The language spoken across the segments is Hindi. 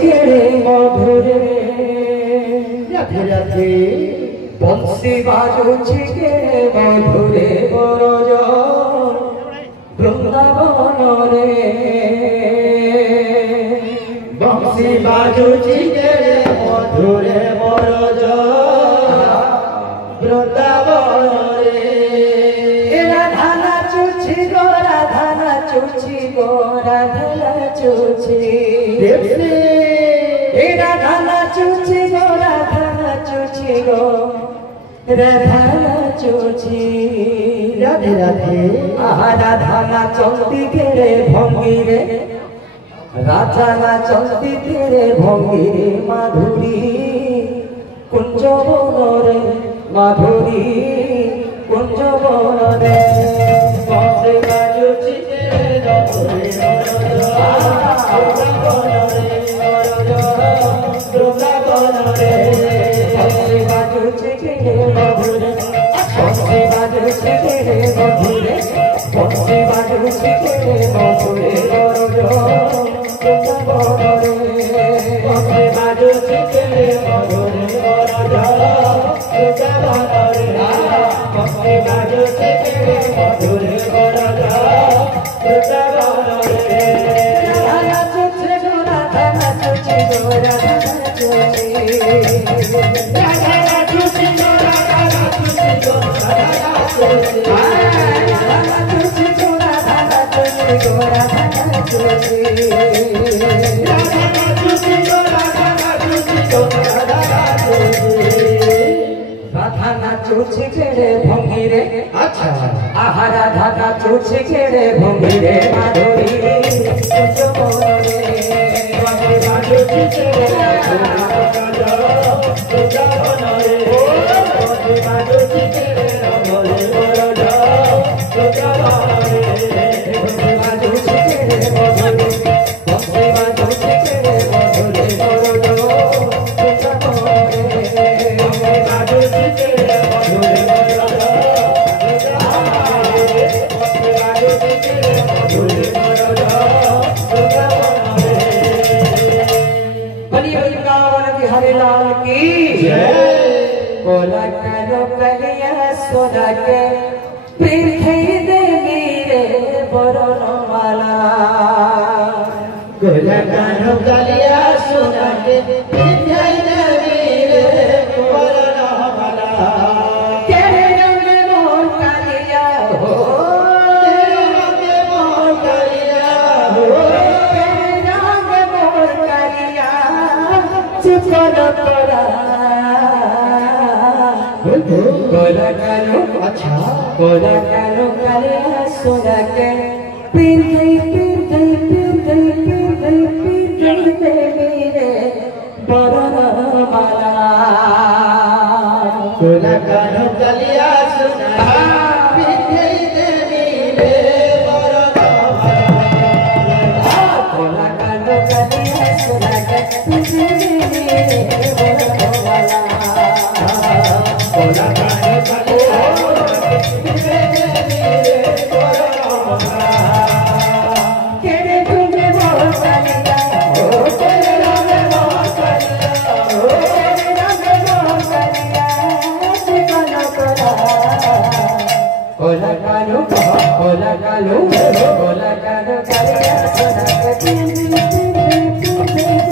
কেড়ে মধুরে রাধে রাধে বংশী বাজুছি কেড়ে মধুরে বরজ বৃন্দাবনরে বংশী বাজুছি কেড়ে মধুরে বরজ বৃন্দাবনরে রাধা নাচুছি গো রাধা নাচুছি গো রাধা নাচুছি রাধা নাচুছি গো রাধা নাচুছি গো রাধা নাচুছি রাধে রাধে রাধা নাচন্তি কেড়ে ভঙ্গিরে রাধা নাচন্তি কেড়ে ভঙ্গিরে মাধুরী কুঞ্জ বনরে মাধুরী কুঞ্জ বনরে বংশী বাজুছি কেড়ে বনরে বৃন্দাবনরে বংশী বাজুছি কেড়ে মধুরে বংশী বাজুছি কেড়ে মধুরে বংশী বাজুছি কেড়ে মধুরে বৃন্দাবনরে বংশী বাজুছি কেড়ে মধুরে বৃন্দাবনরে বংশী বাজুছি কেড়ে মধুরে বৃন্দাবনরে রাধা নাচুছি গো রাধা নাচুছি গো রাধা নাচুছি রাধা নাচুছি গো রাধা নাচুছি গো রাধা নাচুছি রাধা নাচুছি গো রাধা নাচুছি গো রাধা নাচুছি রাধা নাচুছি গো রাধা নাচুছি গো রাধা নাচুছি রাধা নাচুছি কেড়ে ভঙ্গিরে আচ্ছা আহা রাধা নাচুছি কেড়ে ভঙ্গিরে মাধুরী কুঞ্জ বনরে বংশী বাজুছি কেড়ে বৃন্দাবনরে বংশী বাজুছি কেড়ে মধুরে বৃন্দাবনরে বংশী বাজুছি কেড়ে মধুরে বংশী বাজুছি কেড়ে মধুরে বৃন্দাবনরে বংশী বাজুছি কেড়ে মধুরে বংশী বাজুছি কেড়ে মধুরে हरे लाल की कोला करो कलिया सोना के पृथ्वी देवी रे बरनमाला कोला करो कलिया सोना के पृथ्वी देवी रे बरनमाला तेरे रंग मोर कलिया हो तेरे रंग मोर कलिया हो तेरे रंग मोर कलिया कोला करो अच्छा कोला करो कलिया सोना के पृथ्वी देवी रे बरनमाला कोला करो कलिया सोना पृथ्वी देवी रे बरनमाला कोला करो कलिया सोना के पृथ्वी देवी रे बरनमाला कोला करो कलिया पृथ्वी देवी रे बरनमाला केड़े तुमे मोर कलिया ओ तेरे रंग मोर कलिया ओ तेरे रंग मोर कलिया ठिकाना करा कोला करो कलिया सोना के पृथ्वी देवी रे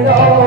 Lord,